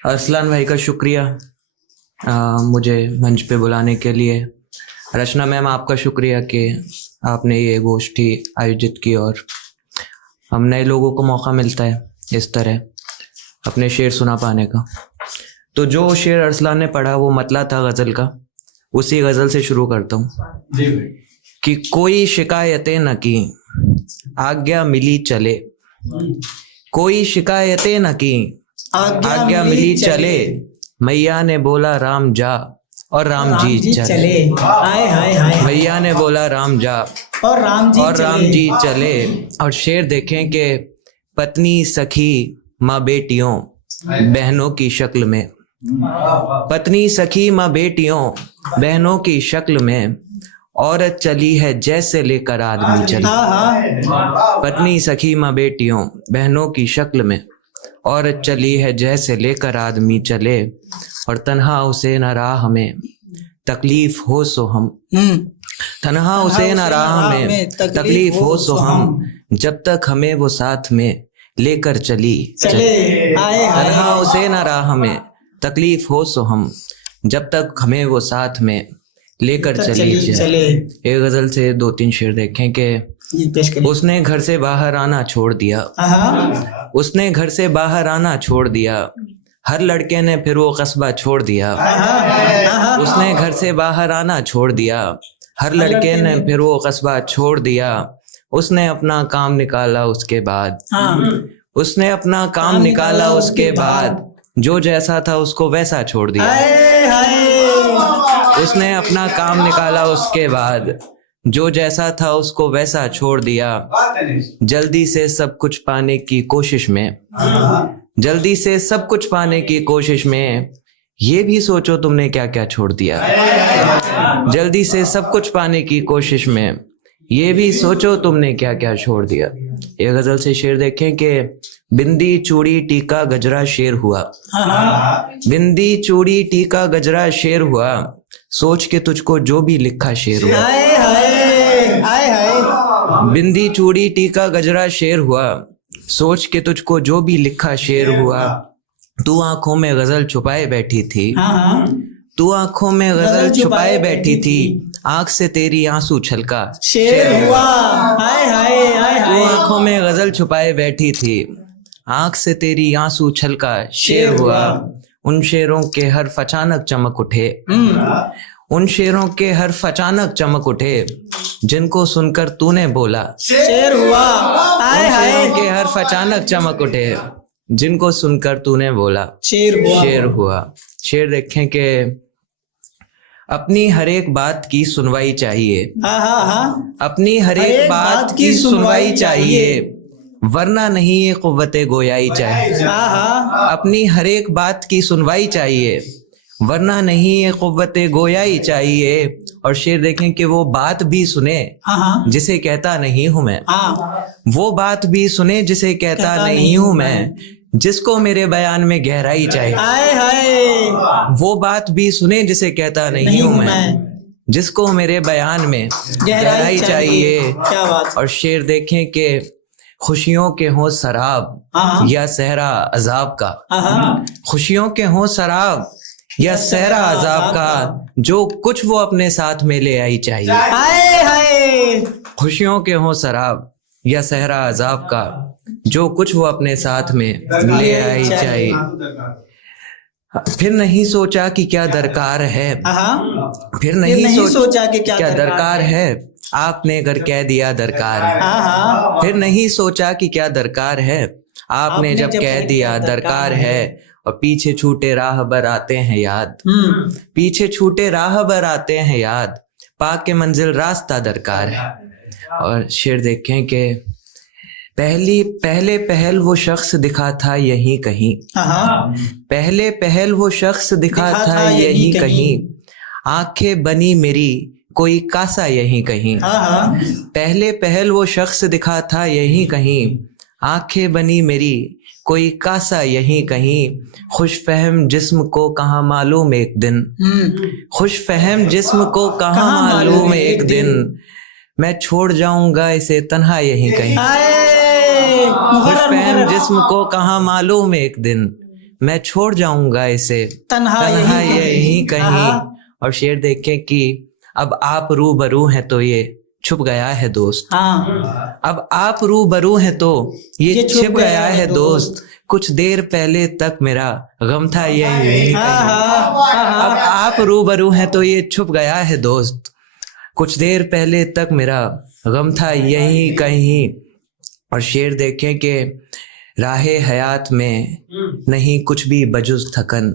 अरसलान भाई का शुक्रिया मुझे मंच पे बुलाने के लिए। रचना मैम आपका शुक्रिया कि आपने ये गोष्ठी आयोजित की और हम नए लोगों को मौका मिलता है इस तरह अपने शेर सुना पाने का। तो जो शेर अरसलान ने पढ़ा वो मतला था गज़ल का, उसी गज़ल से शुरू करता हूँ कि कोई शिकायतें न की आज्ञा मिली चले, कोई शिकायतें न की आज्ञा मिली चले, मैया ने बोला राम जा और राम जी चले। हाय हाय हाय, मैया ने बोला राम जा और राम जी चले। और शेर देखें कि पत्नी सखी माँ बेटियों बहनों की शक्ल में, पत्नी सखी माँ बेटियों बहनों की शक्ल में, औरत चली है जैसे लेकर आदमी चले। पत्नी सखी माँ बेटियों बहनों की शक्ल में, औरत चली है जैसे लेकर आदमी चले। और तन्हा उसे न राह में तकलीफ हो सो हम, तन्हा उसे न राह में तकलीफ हो सो हम, जब तक हमें वो साथ में लेकर चली चले। तन्हा उसे न राह में तकलीफ हो सो हम, जब तक हमें वो साथ में लेकर चली चले। एक गजल से दो तीन शेर देखें कि उसने घर से बाहर आना छोड़ दिया, उसने घर से बाहर आना छोड़ दिया, हर लड़के ने फिर वो कस्बा छोड़ दिया। उसने घर से बाहर आना छोड़ दिया, हर लड़के ने फिर वो कस्बा छोड़ दिया। उसने अपना काम निकाला उसके बाद, उसने अपना काम निकाला उसके बाद, जो जैसा था उसको वैसा छोड़ दिया। उसने अपना काम निकाला उसके बाद, जो जैसा था उसको वैसा छोड़ दिया। जल्दी से सब कुछ पाने की कोशिश में, जल्दी से सब कुछ पाने की कोशिश में, ये भी सोचो तुमने क्या क्या छोड़ दिया। जल्दी से सब कुछ पाने की कोशिश में, ये भी सोचो तुमने क्या क्या छोड़ दिया। ये गजल से शेर देखें कि बिंदी चूड़ी टीका गजरा शेर हुआ, बिंदी चूड़ी टीका गजरा शेर हुआ, सोच के तुझको जो भी लिखा शेर हुआ। बिंदी चूड़ी टीका गजरा शेर हुआ, सोच के तुझको जो भी लिखा शेर हुआ। तू आंखों में गजल छुपाए बैठी थी, तू आंखों में गजल छुपाए बैठी थी, आंख से तेरी आंसू छलका शेर हुआ। तू आंखों में गजल छुपाए बैठी थी, आंख से तेरी आंसू छलका शेर हुआ। उन शेरों के हर्फ अचानक चमक उठे, उन शेरों के हर्फ अचानक चमक उठे, जिनको सुनकर तूने बोला शेर हुआ। उन शेरों के हर्फ अचानक चमक उठे, जिनको सुनकर तूने बोला शेर हुआ। शेर देखें कि अपनी हर एक बात की सुनवाई चाहिए, अपनी हर एक बात की सुनवाई चाहिए, वरना नहीं ये कुव्वते गोयाई चाहिए। अपनी हर एक बात की सुनवाई चाहिए, वरना नहीं ये कुव्वते गोयाई चाहिए। और शेर देखें कि वो बात भी सुने जिसे कहता नहीं हूं मैं, वो बात भी सुने जिसे कहता नहीं हूं मैं, जिसको मेरे बयान में गहराई चाहिए। वो बात भी सुने जिसे कहता नहीं हूं मैं, जिसको मेरे बयान में गहराई चाहिए। और शेर देखें कि खुशियों के हों शराब या सहरा अजाब का, खुशियों के हों शराब या सहरा अजाब का, जो कुछ वो अपने साथ में ले आई चाहिए। खुशियों के हों शराब या सहरा अजाब का, जो कुछ वो अपने साथ में ले आई चाहिए। फिर नहीं सोचा कि क्या दरकार है, फिर नहीं सोचा कि क्या दरकार है, आपने अगर कह दिया दरकार है। फिर नहीं सोचा कि क्या दरकार है, आपने जब कह दिया दरकार है। और पीछे छूटे राह बर आते हैं याद, पीछे छूटे राह बर आते हैं याद, पाके मंजिल रास्ता दरकार है। और शेर देखें कि पहले पहल वो शख्स दिखा था यहीं कहीं, पहले पहल वो शख्स दिखा था यहीं कहीं, आंखें बनी मेरी कोई कासा यहीं कहीं। पहले पहल वो शख्स दिखा था यहीं कहीं, आंखें बनी मेरी कोई कासा यहीं कहीं। खुश फहम जिस्म को कहाँ मालूम एक दिन, खुश फहम जिस्म को कहाँ मालूम एक दिन, मैं छोड़ जाऊंगा इसे तन्हा यहीं कहीं। खुश फहम जिस्म को कहाँ मालूम एक दिन, मैं छोड़ जाऊंगा इसे तन्हा यहीं कहीं। और शेर देखें कि अब आप रूबरू हैं तो ये छुप गया है दोस्त। हाँ, अब आप रूबरू हैं तो ये छिप गया है दोस्त। कुछ देर पहले तक मेरा गम था यहीं कहीं। अब आप रूबरू हैं तो ये छुप गया है दोस्त। कुछ देर पहले तक मेरा गम था यहीं कहीं। और शेर देखें कि राहे हयात में नहीं कुछ भी बजुज थकन।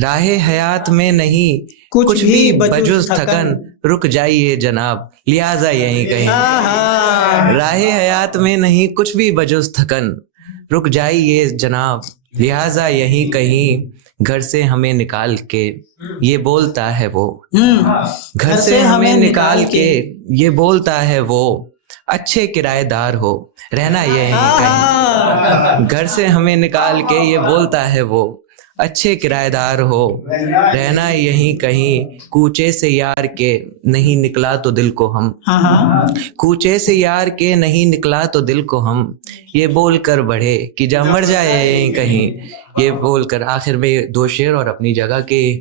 राहे हयात में नहीं कुछ भी बजुज थकन। रुक जाइए जनाब लिहाजा यहीं कहीं। राहे हयात में नहीं कुछ भी बजुज थकन। रुक जाइए जनाब लिहाजा यहीं कहीं। घर से हमें निकाल के ये बोलता है वो। घर से हमें निकाल के ये बोलता है वो। अच्छे किराएदार हो रहना यहीं कहीं। घर से हमें निकाल के ये बोलता है वो। अच्छे किराएदार हो रहना यहीं कहीं। कूचे से यार के नहीं निकला तो दिल को हम। कूचे से यार के नहीं निकला तो दिल को हम। ये बोल कर बढ़े कि जा मर जाए यहीं कहीं। ये बोल कर आखिर में दो शेर और अपनी जगह के।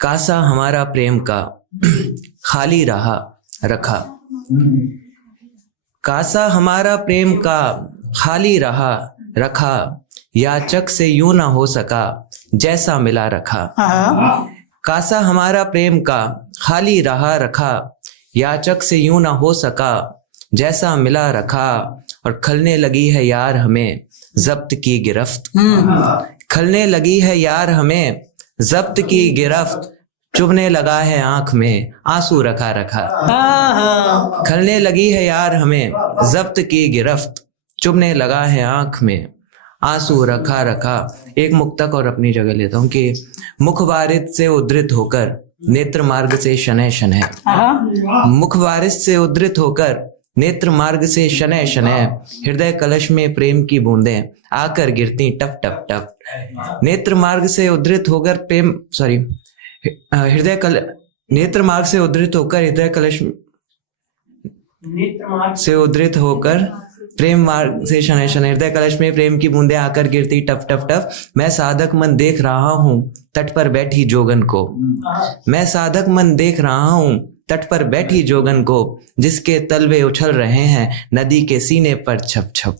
कासा हमारा प्रेम का खाली रहा रखा। कासा हमारा प्रेम का खाली रहा रखा। याचक से यूं ना हो सका जैसा मिला रखा। कासा हमारा प्रेम का खाली रहा रखा। याचक से यूं ना हो सका जैसा मिला रखा। और खलने लगी है यार हमें जब्त की गिरफ्त। खलने लगी है यार हमें जब्त की गिरफ्त। चुभने लगा है आंख में आंसू रखा रखा। खलने लगी है यार हमें जब्त की गिरफ्त। चुभने लगा है आंख में आंसू रखा रखा। एक मुक्तक और अपनी जगह लेता हूँ कि मुखवारिद से उद्धृत होकर नेत्र मार्ग से शनै शनै। मुखवारिद से उद्धृत होकर नेत्र मार्ग से शनै शनै। हृदय कलश में प्रेम की बूंदें आकर गिरती टप टप टप। नेत्र मार्ग से उद्धृत होकर प्रेम नेत्र मार्ग से उद्धृत होकर हृदय कलश से उद्धृत होकर प्रेम मार्ग से शनै शनै। हृदय कलश में प्रेम की बूंदें आकर गिरती टप टप टप। मैं साधक मन देख रहा हूँ तट पर बैठी जोगन को। मैं साधक मन देख रहा हूँ तट पर बैठी जोगन को। जिसके तलवे उछल रहे हैं नदी के सीने पर छप छप।